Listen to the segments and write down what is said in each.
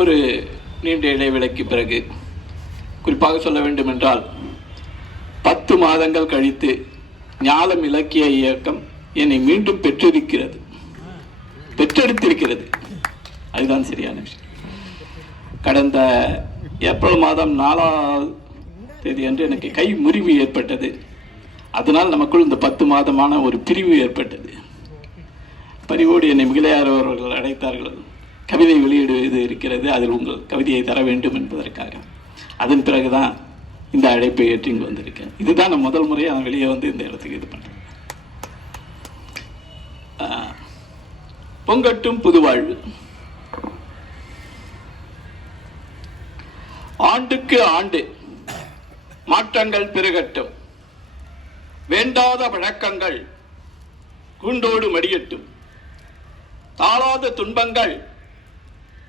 ஒரு நீண்ட இடைவேளைக்கு பிறகு குறிப்பாக சொல்ல வேண்டும் என்றால் 10 மாதங்கள் கழித்து ஞாலம் இலக்கிய இயக்கம் என்னை மீண்டும் பெற்றெடுத்திருக்கிறது. அதுதான் சரியான விஷயம். கடந்த ஏப்ரல் மாதம் 4ஆம் தேதி அன்று எனக்கு கை முறிவு ஏற்பட்டது. அதனால் நமக்குள் இந்த 10 மாதமான ஒரு பிரிவு ஏற்பட்டது. பரிவோடு என்னை மிகிலையார் அவர்கள் அழைத்தார்கள். கவிதை வெளியிடுவது இருக்கிறது, அதில் உங்கள் கவிதையை தர வேண்டும் என்பதற்காக. அதன் பிறகுதான் இந்த அழைப்பை ஏற்றி இங்கு வந்திருக்கேன். இதுதான் நான் முதல் முறையாக நான் வெளியே வந்து இந்த இடத்துக்கு இது பண்ணுறேன். பொங்கட்டும் புதுவாழ்வு. ஆண்டுக்கு ஆண்டு மாற்றங்கள் பெருகட்டும், வேண்டாத வழக்கங்கள் கூண்டோடு மடியட்டும், தாளாத துன்பங்கள்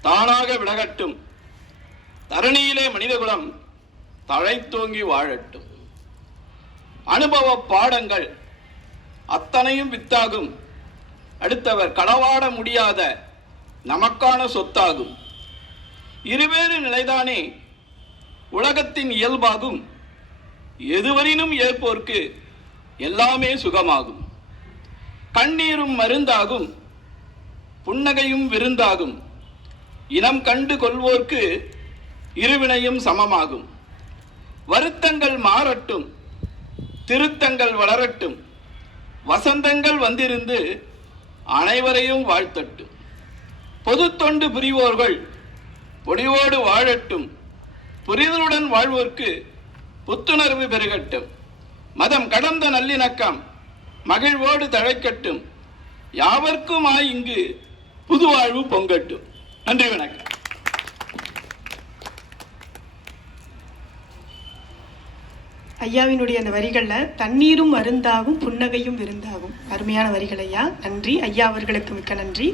தானாக விலகட்டும், தரணியிலே மனிதகுலம் தழைத்தோங்கி வாழட்டும். அனுபவ பாடங்கள் அத்தனையும் வித்தாகும், அடுத்தவர் களவாட முடியாத நமக்கான சொத்தாகும். இருவேறு நிலைதானே உலகத்தின் இயல்பாகும், எதுவரினும் ஏற்போர்க்கு எல்லாமே சுகமாகும். கண்ணீரும் மருந்தாகும், புன்னகையும் விருந்தாகும், இனம் கண்டு கொள்வோர்க்கு இருவினையும் சமமாகும். வருத்தங்கள் மாறட்டும், திருத்தங்கள் வளரட்டும், வசந்தங்கள் வந்திருந்து அனைவரையும் வாழ்த்தட்டும். பொது தொண்டு புரிவோர்கள் பொடிவோடு வாழட்டும், புரிதலுடன் வாழ்வோர்க்கு புத்துணர்வு பெருகட்டும். மதம் கடந்த நல்லிணக்கம் மகிழ்வோடு தழைக்கட்டும், யாவர்க்குமாய் இங்கு புதுவாழ்வு பொங்கட்டும். நன்றி, வணக்கம். ஐயாவினுடைய அந்த வரிகளில் தண்ணீரும் மருந்தாகும், புன்னகையும் விருந்தாகும். அருமையான வரிகள் ஐயா. நன்றி ஐயா அவர்களுக்கு, மிக்க நன்றி.